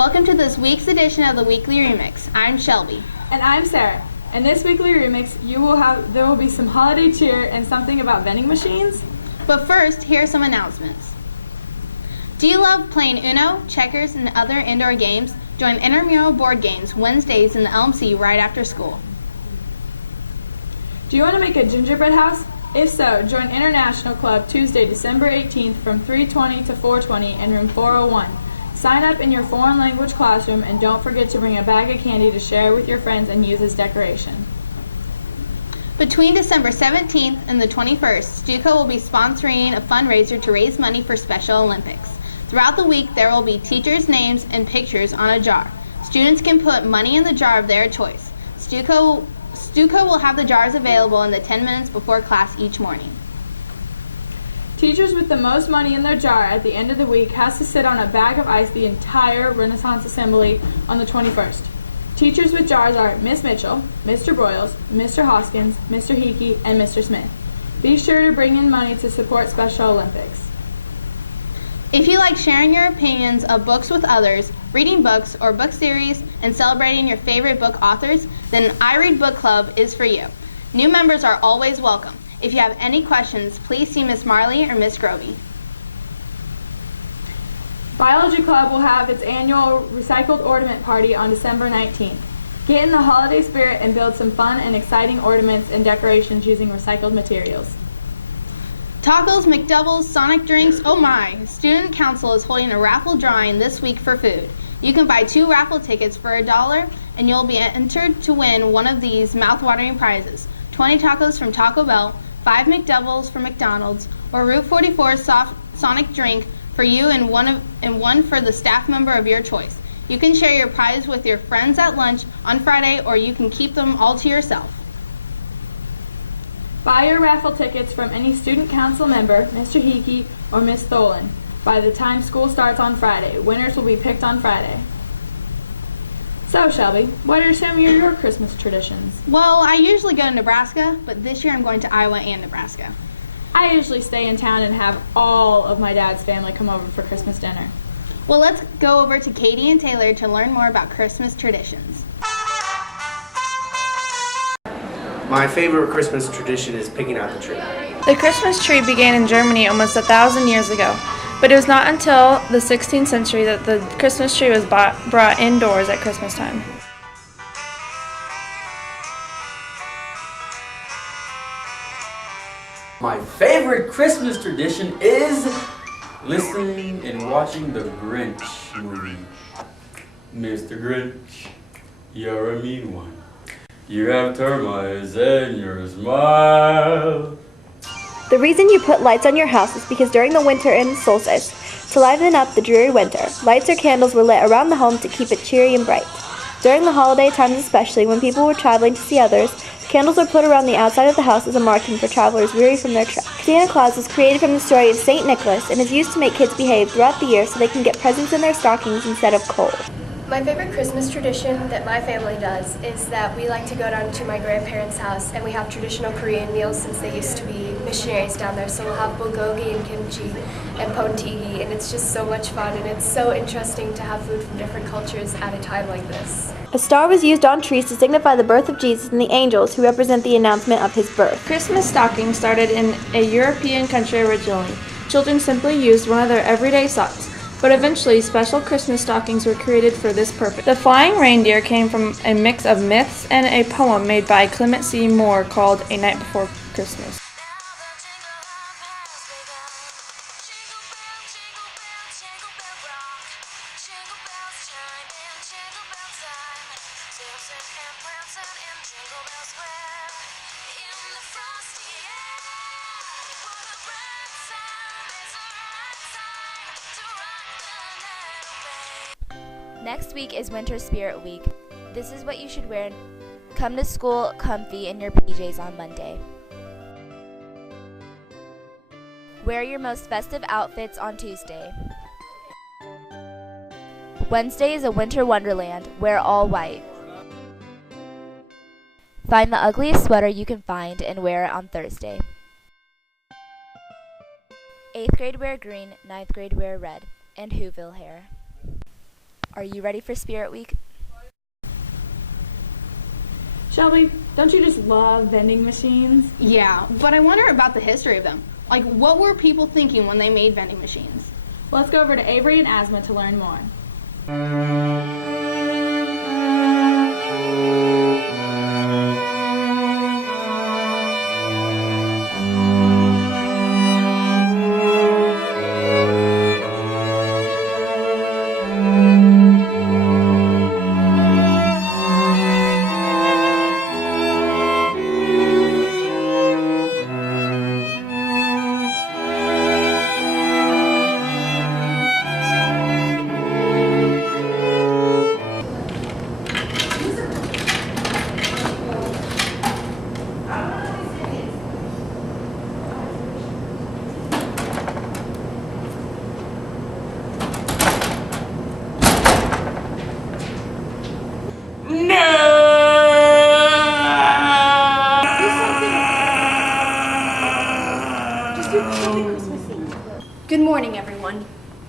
Welcome to this week's edition of the Weekly Remix. I'm Shelby. And I'm Sarah. In this weekly remix, there will be some holiday cheer and something about vending machines. But first, here are some announcements. Do you love playing Uno, checkers, and other indoor games? Join intramural board games Wednesdays in the LMC right after school. Do you want to make a gingerbread house? If so, join International Club Tuesday, December 18th from 3:20 to 4:20 in room 401. Sign up in your foreign language classroom and don't forget to bring a bag of candy to share with your friends and use as decoration. Between December 17th and the 21st, Stuco will be sponsoring a fundraiser to raise money for Special Olympics. Throughout the week, there will be teachers' names and pictures on a jar. Students can put money in the jar of their choice. Stuco will have the jars available in the 10 minutes before class each morning. Teachers with the most money in their jar at the end of the week has to sit on a bag of ice the entire Renaissance Assembly on the 21st. Teachers with jars are Miss Mitchell, Mr. Broyles, Mr. Hoskins, Mr. Hickey, and Mr. Smith. Be sure to bring in money to support Special Olympics. If you like sharing your opinions of books with others, reading books or book series, and celebrating your favorite book authors, then I Read Book Club is for you. New members are always welcome. If you have any questions, please see Miss Marley or Miss Grovey. Biology Club will have its annual recycled ornament party on December 19th. Get in the holiday spirit and build some fun and exciting ornaments and decorations using recycled materials. Tacos, McDoubles, Sonic drinks, oh my! Student Council is holding a raffle drawing this week for food. You can buy 2 raffle tickets for $1 and you'll be entered to win one of these mouth-watering prizes. 20 tacos from Taco Bell, 5 McDoubles from McDonald's, or Route 44 soft Sonic drink for you and one for the staff member of your choice. You can share your prize with your friends at lunch on Friday, or you can keep them all to yourself. Buy your raffle tickets from any student council member, Mr. Hickey, or Miss Tholen. By the time school starts on Friday, winners will be picked on Friday. So, Shelby, what are some of your Christmas traditions? Well, I usually go to Nebraska, but this year I'm going to Iowa and Nebraska. I usually stay in town and have all of my dad's family come over for Christmas dinner. Well, let's go over to Katie and Taylor to learn more about Christmas traditions. My favorite Christmas tradition is picking out the tree. The Christmas tree began in Germany almost 1,000 years ago, but it was not until the 16th century that the Christmas tree was brought indoors at Christmas time. My favorite Christmas tradition is listening and watching the Grinch movie. Mr. Grinch, you're a mean one. You have termites in your smile. The reason you put lights on your house is because during the winter and solstice, to liven up the dreary winter, lights or candles were lit around the home to keep it cheery and bright. During the holiday times especially, when people were traveling to see others, candles were put around the outside of the house as a marking for travelers weary from their trek. Santa Claus was created from the story of St. Nicholas and is used to make kids behave throughout the year so they can get presents in their stockings instead of coal. My favorite Christmas tradition that my family does is that we like to go down to my grandparents' house and we have traditional Korean meals since they used to be missionaries down there. So we'll have bulgogi and kimchi and pontigi, and it's just so much fun and it's so interesting to have food from different cultures at a time like this. A star was used on trees to signify the birth of Jesus and the angels who represent the announcement of his birth. Christmas stockings started in a European country originally. Children simply used one of their everyday socks, but eventually special Christmas stockings were created for this purpose. The flying reindeer came from a mix of myths and a poem made by Clement C. Moore called A Night Before Christmas. Next week is Winter Spirit Week. This is what you should wear. Come to school comfy in your PJs on Monday. Wear your most festive outfits on Tuesday. Wednesday is a winter wonderland. Wear all white. Find the ugliest sweater you can find and wear it on Thursday. 8th grade wear green, 9th grade wear red, and Whoville hair. Are you ready for Spirit Week? Shelby, don't you just love vending machines? Yeah, but I wonder about the history of them. Like, what were people thinking when they made vending machines? Let's go over to Avery and Asma to learn more. Good morning, everyone.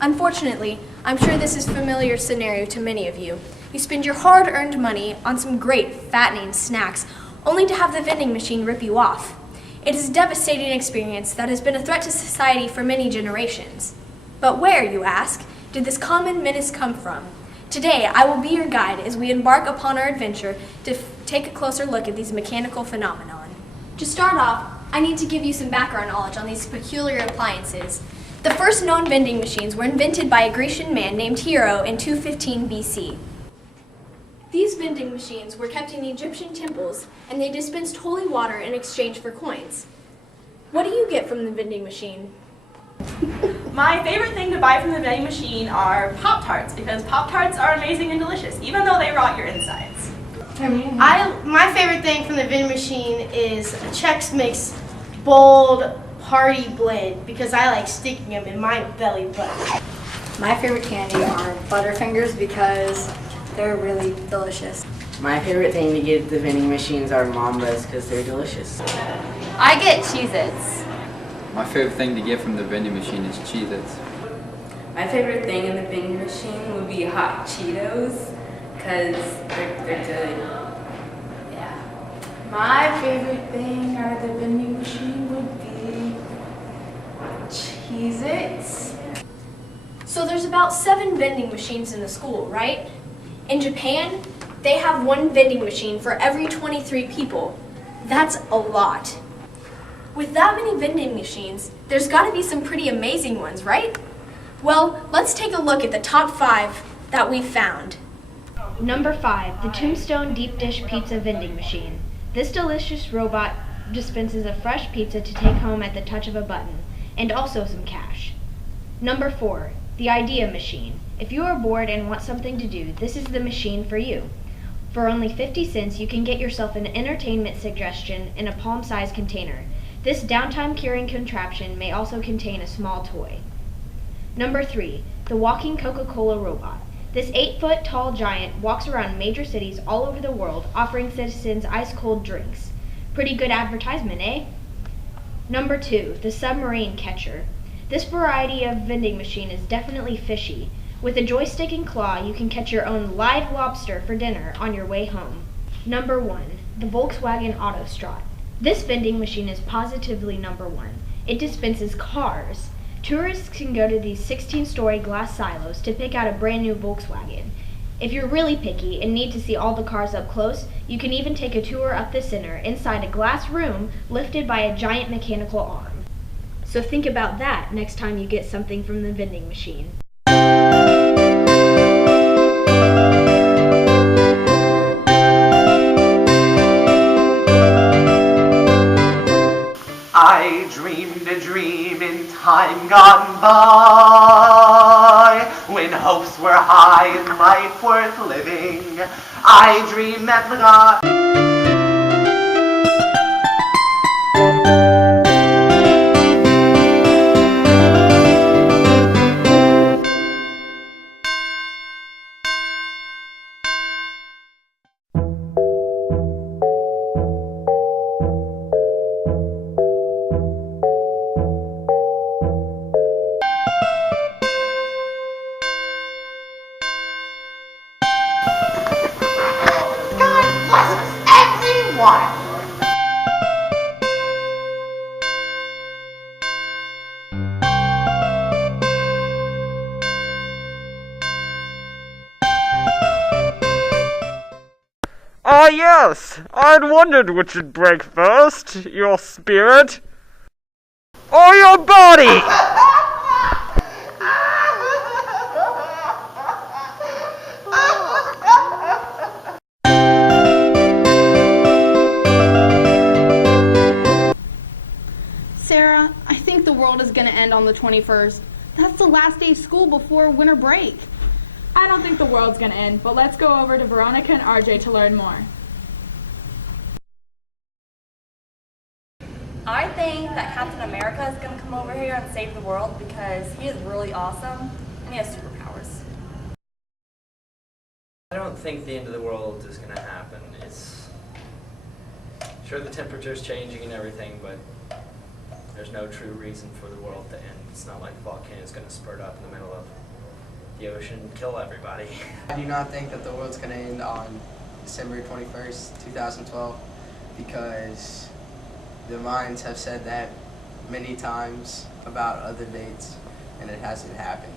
Unfortunately, I'm sure this is a familiar scenario to many of you. You spend your hard-earned money on some great, fattening snacks, only to have the vending machine rip you off. It is a devastating experience that has been a threat to society for many generations. But where, you ask, did this common menace come from? Today, I will be your guide as we embark upon our adventure to take a closer look at these mechanical phenomenon. To start off, I need to give you some background knowledge on these peculiar appliances. The first known vending machines were invented by a Grecian man named Hero in 215 BC. These vending machines were kept in Egyptian temples, and they dispensed holy water in exchange for coins. What do you get from the vending machine? My favorite thing to buy from the vending machine are Pop-Tarts, because Pop-Tarts are amazing and delicious, even though they rot your insides. My favorite thing from the vending machine is a Chex Mix Bold Party Blend, because I like sticking them in my belly button. My favorite candy are Butterfingers because they're really delicious. My favorite thing to get at the vending machines are Mambas because they're delicious. I get Cheez-Its. My favorite thing to get from the vending machine is Cheez-Its. My favorite thing in the vending machine would be hot Cheetos because they're good. Yeah. My favorite thing out of the vending machine would be Cheez-Its. So there's about 7 vending machines in the school, right? In Japan, they have one vending machine for every 23 people. That's a lot. With that many vending machines, there's got to be some pretty amazing ones, right? Well, let's take a look at the top 5 that we've found. Number 5, the Tombstone Deep Dish Pizza Vending Machine. This delicious robot dispenses a fresh pizza to take home at the touch of a button, and also some cash. Number 4, the Idea Machine. If you are bored and want something to do, this is the machine for you. For only 50 cents, you can get yourself an entertainment suggestion in a palm-sized container. This downtime curing contraption may also contain a small toy. Number 3, the Walking Coca-Cola Robot. This 8-foot tall giant walks around major cities all over the world, offering citizens ice-cold drinks. Pretty good advertisement, eh? Number 2, the Submarine Catcher. This variety of vending machine is definitely fishy. With a joystick and claw, you can catch your own live lobster for dinner on your way home. Number 1, the Volkswagen Autostrat. This vending machine is positively number 1. It dispenses cars. Tourists can go to these 16-story glass silos to pick out a brand new Volkswagen. If you're really picky and need to see all the cars up close, you can even take a tour up the center inside a glass room lifted by a giant mechanical arm. So think about that next time you get something from the vending machine. I dreamed a dream in time gone by, when hopes were high and life worth living. I dreamed that the God... yes. I'd wondered which would break first, your spirit or your body. Sarah, I think the world is going to end on the 21st. That's the last day of school before winter break. I don't think the world's going to end, but let's go over to Veronica and RJ to learn more. I think that Captain America is going to come over here and save the world because he is really awesome and he has superpowers. I don't think the end of the world is going to happen. It's sure the temperature's changing and everything, but there's no true reason for the world to end. It's not like the volcano is going to spurt up in the middle of the ocean and kill everybody. I do not think that the world's going to end on December 21st, 2012, because the minds have said that many times about other dates, and it hasn't happened.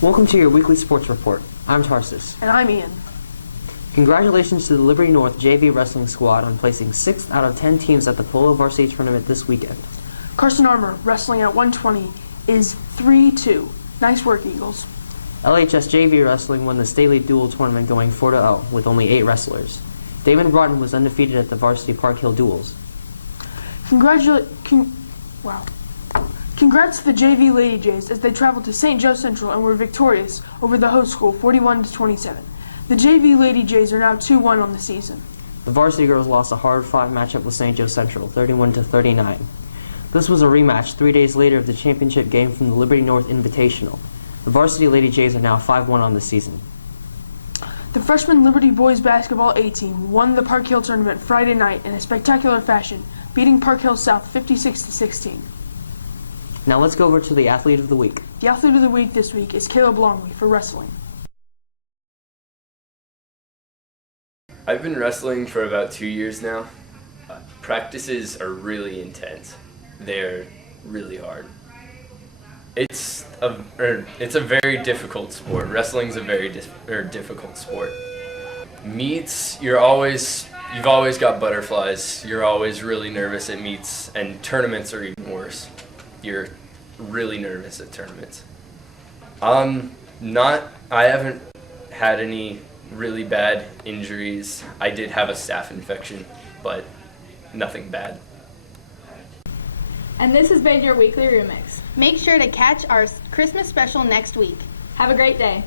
Welcome to your weekly sports report. I'm Tarsus. And I'm Ian. Congratulations to the Liberty North JV Wrestling Squad on placing 6th out of 10 teams at the Polo Varsity Tournament this weekend. Carson Armour, wrestling at 120, is 3-2. Nice work, Eagles. LHS JV Wrestling won the Staley Duel Tournament going 4-0 with only 8 wrestlers. Damon Broughton was undefeated at the Varsity Park Hill Duels. Congrats to the JV Lady Jays as they traveled to St. Joe Central and were victorious over the host school 41-27. The JV Lady Jays are now 2-1 on the season. The Varsity Girls lost a hard-fought matchup with St. Joe Central, 31-39. This was a rematch 3 days later of the championship game from the Liberty North Invitational. The Varsity Lady Jays are now 5-1 on the season. The freshman Liberty Boys Basketball A team won the Park Hill Tournament Friday night in a spectacular fashion, beating Park Hill South 56-16. Now let's go over to the Athlete of the Week. The Athlete of the Week this week is Caleb Longley for wrestling. I've been wrestling for about 2 years now. Practices are really intense. They're really hard. It's a very difficult sport. Wrestling's a very difficult sport. Meets, you've always got butterflies. You're always really nervous at meets, and tournaments are even worse. You're really nervous at tournaments. I haven't had any really bad injuries. I did have a staph infection, but nothing bad. And this has been your weekly remix. Make sure to catch our Christmas special next week. Have a great day.